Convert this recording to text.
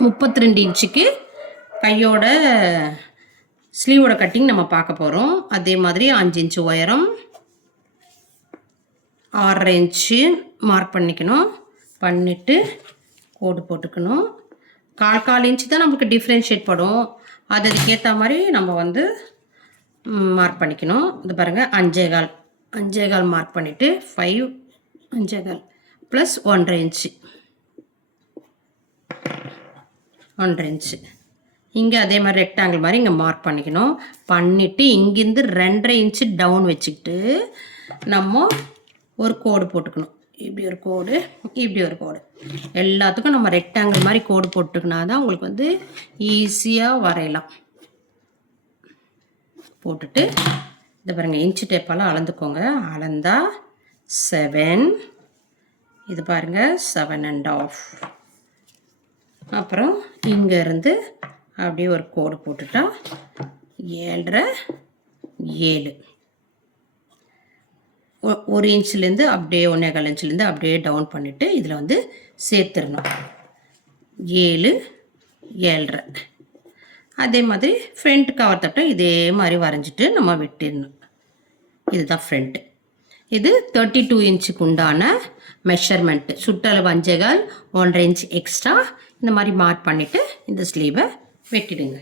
32 இன்ச்சுக்கு கையோட ஸ்லீவோட கட்டிங் நம்ம பார்க்க போகிறோம். அதே மாதிரி 5 இன்ச்சு உயரம், 6.5 இன்ச்சு மார்க் பண்ணிக்கணும். பண்ணிவிட்டு கோடு போட்டுக்கணும். 1/4 இன்ச்சு தான் நமக்கு டிஃப்ரென்ஷியேட் படும். அதுக்கேற்ற மாதிரி நம்ம வந்து மார்க் பண்ணிக்கணும். இது பாருங்கள் 5.25 மார்க் பண்ணிவிட்டு 5.25 ப்ளஸ் 1.5 இன்ச்சு 1.5 இன்ச்சு இங்கே அதே மாதிரி ரெக்டாங்கிள் மாதிரி இங்கே மார்க் பண்ணிக்கணும். பண்ணிவிட்டு இங்கேருந்து 2.5 இன்ச்சு டவுன் வச்சுக்கிட்டு நம்ம ஒரு கோடு போட்டுக்கணும். இப்படி ஒரு கோடு, இப்படி ஒரு கோடு. எல்லாத்துக்கும் நம்ம ரெக்டாங்கிள் மாதிரி கோடு போட்டுக்கினா தான் உங்களுக்கு வந்து ஈஸியாக வரையலாம். போட்டுட்டு இதை பாருங்கள், இன்ச்சு டேப்பெல்லாம் அளந்துக்கோங்க. அளந்தா 7, இது பாருங்கள் 7.5. அப்புறம் இங்கேருந்து அப்படியே ஒரு கோடு போட்டுட்டா 7.5 7. 1 இன்ச்சிலேருந்து அப்படியே 1.25 இன்ச்சிலேருந்து அப்படியே டவுன் பண்ணிவிட்டு இதில் வந்து சேர்த்துடணும். 7 7.5. அதே மாதிரி ஃப்ரண்ட் கவர் தட்டை இதே மாதிரி வரைஞ்சிட்டு நம்ம வெட்டிடணும். இதுதான் ஃப்ரண்ட்டு. இது 32 இன்ச்சுக்கு உண்டான மெஷர்மெண்ட்டு. சுற்றளவு 5.25 1.5 இன்ச் எக்ஸ்ட்ரா இந்த மாதிரி மார்க் பண்ணிவிட்டு இந்த ஸ்லீவை வெட்டிடுங்க.